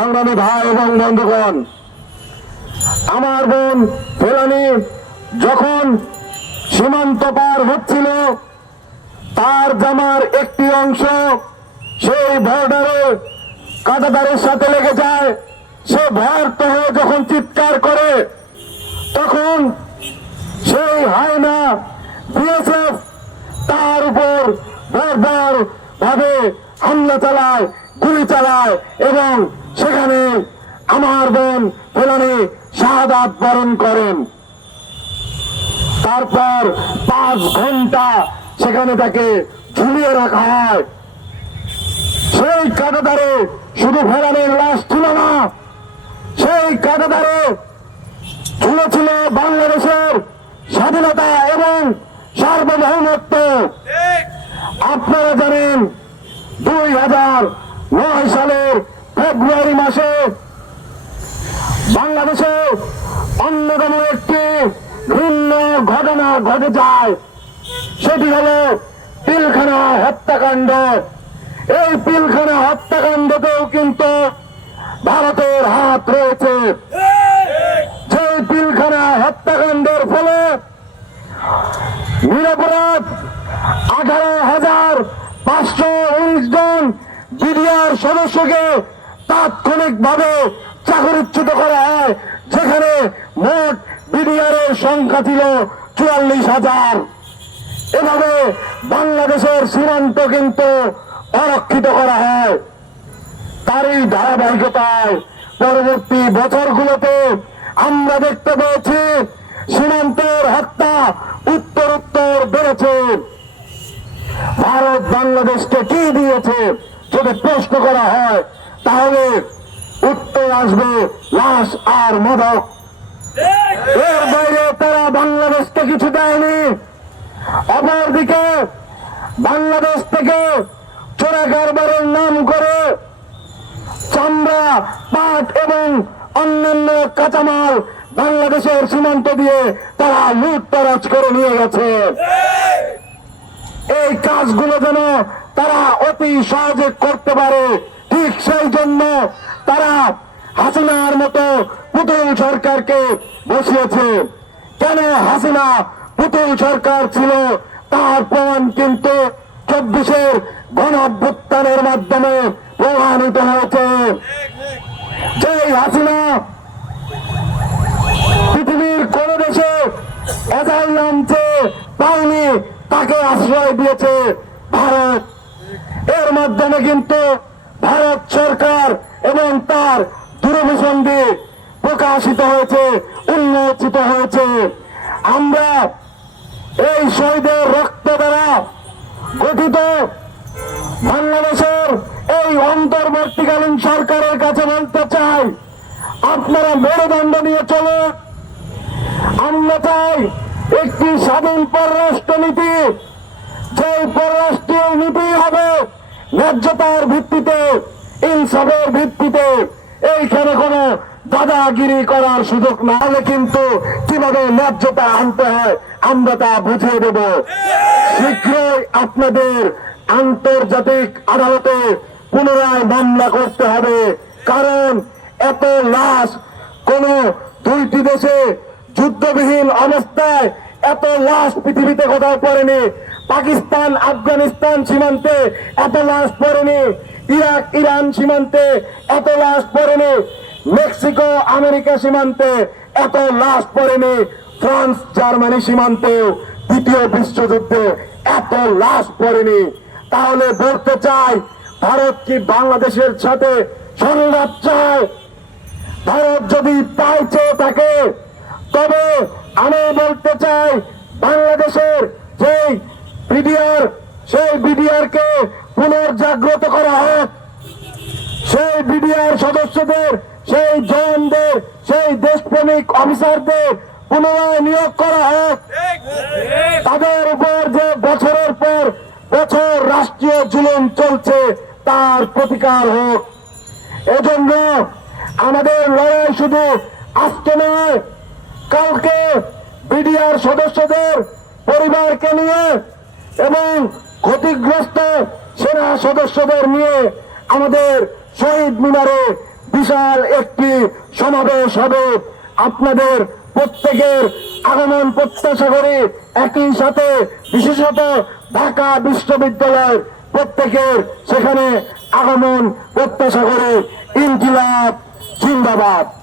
সংগ্রামী ভাই এবং বন্ধুগণ, আমার বোন ফেলানি যখন সীমান্ত পার হচ্ছিল, তার জামার একটি অংশ সেই বর্ডারে কাটাতারের সাথে লেগে যায়। সে ভয়ার্ত হয়ে যখন চিৎকার করে, তখন সেই হায়না বিএসএফ তার উপর বারবার ভাবে হামলা চালায়। গুলি চালায় এবং সেখানে আমার বোন ফেলানি শাহাদাত বরণ করেন। তারপর পাঁচ ঘণ্টা সেখানে তাকে ঝুলিয়ে রাখা হয়। সেই কাটাতারে শুধু ফেরানের লাশ ছিল না সেই কাটাতারে ঝুলেছিল বাংলাদেশের স্বাধীনতা এবং সার্বভৌমত্ব। আপনারা জানেন দুই হাজার নয় সালের ফেব্রুয়ারি মাসে বাংলাদেশে অন্যতম একটি ভিন্ন ঘটনা ঘটে যায়। সেটি হলো পিলখানা হত্যাকাণ্ড। এই পিলখানা হত্যাকাণ্ডতেও কিন্তু ভারতের হাত রয়েছে। যে পিলখানা হত্যাকাণ্ডের ফলে নিরপরাধ আঠারো হাজার পাঁচশো বিডিআর সদস্যকে তাৎক্ষণিক ভাবে চাকরিচ্যুত করা হয়, যেখানে মোট বিডিআর এর সংখ্যা ছিল চুয়াল্লিশ হাজার। এভাবে বাংলাদেশের সীমান্ত কিন্তু অরক্ষিত করা হয়। তারই ধারাবাহিকতায় পরবর্তী বছরগুলোতে আমরা দেখতে পেয়েছি সীমান্তের হত্যা উত্তর উত্তর বেড়েছে। ভারত বাংলাদেশকে কি দিয়েছে? যদি প্রশ্ন করা হয়, তাহলে উত্তর আসবে লাশ আর মদক। এর বাইরে তারা বাংলাদেশকে কিছু দেয়নি। অপরদিকে বাংলাদেশ থেকে চোরা কারবারের নাম করে চামড়া, পাট এবং অন্যান্য কাঁচামাল বাংলাদেশের সীমান্ত দিয়ে তারা লুটতরাজ করে নিয়ে গেছে। এই কাজগুলো যেন তারা অতি সহজে করতে পারে। ঠিক সেই জন্য তারা হাসিনার মতো পুতুল সরকারকে বসিয়েছে। কেন হাসিনা পুতুল সরকার ছিল তার প্রমাণ কিন্তু চব্বিশের গণ অভ্যুত্থানের মাধ্যমে প্রমাণিত হয়েছে। যে হাসিনা পৃথিবীর কোন দেশে অ্যাজাইলাম চেয়ে পায়নি তাকে আশ্রয় দিয়েছে ভারত। এর মাধ্যমে কিন্তু ভারত সরকার এবং তার দূরভিসন্ধি প্রকাশিত হয়েছে, উন্মোচিত হয়েছে। আমরা এই শহীদের রক্ত দ্বারা গঠিত বাংলাদেশের এই অন্তর্বর্তীকালীন সরকারের কাছে বলতে চাই, আপনারা মেরুদণ্ড নিয়ে চলুন। আমরা চাই একটি স্বাধীন পররাষ্ট্র নীতি যে পররাষ্ট্রীয় নীতি হবে ন্যায্যতার ভিত্তিতে, ইনসাফের ভিত্তিতে এইখানে কোনো দাদাগিরি করার সুযোগ না হলে কিন্তু কীভাবে ন্যায্যতা আনতে হয়, আমরা তা বুঝিয়ে দেব। শীঘ্রই আপনাদের আন্তর্জাতিক আদালতে পুনরায় মামলা করতে হবে, কারণ এত লাশ কোন দুইটি দেশে যুদ্ধবিহীন অবস্থায় এত লাশ পৃথিবীতে কোথাও পড়েনি। পাকিস্তান, আফগানিস্তান সীমান্তে এত লাশ পড়েনি। ইরাক, ইরান সীমান্তে এত লাশ পড়েনি। মেক্সিকো, আমেরিকা সীমান্তে এত লাশ পড়েনি। ফ্রান্স, জার্মানি সীমান্তেও দ্বিতীয় বিশ্বযুদ্ধে এত লাশ পড়েনি। তাহলে বলতে চাই, ভারত কি বাংলাদেশের সাথে সংঘাত চায়? ভারত যদি তাই চেয়ে থাকে, তবে আমি বলতে চাই, বাংলাদেশের যেই বিডিআর, সেই বিডিআর কে পুনর্জাগ্রত করা হোক। সেই বিডিআর সদস্যদের, সেই জওয়ানদের, সেই দেশপ্রেমিক অফিসারদের পুনরায় নিয়োগ করা হোক। তাদের উপর যে বছরের পর বছর রাষ্ট্রীয় জুলুম চলছে, তার প্রতিকার হোক। এজন্য আমাদের লড়াই শুধু আজকে নয়, কালকে বিডিআর সদস্যদের পরিবারকে নিয়ে এবং ক্ষতিগ্রস্ত সেনা সদস্যদের নিয়ে আমাদের শহীদ মিনারে বিশাল একটি সমাবেশ হবে। আপনাদের প্রত্যেকের আগমন প্রত্যাশা করে। একই সাথে বিশেষত ঢাকা বিশ্ববিদ্যালয় প্রত্যেকের সেখানে আগমন প্রত্যাশা করে। ইনকিলাব, জিন্দাবাদ।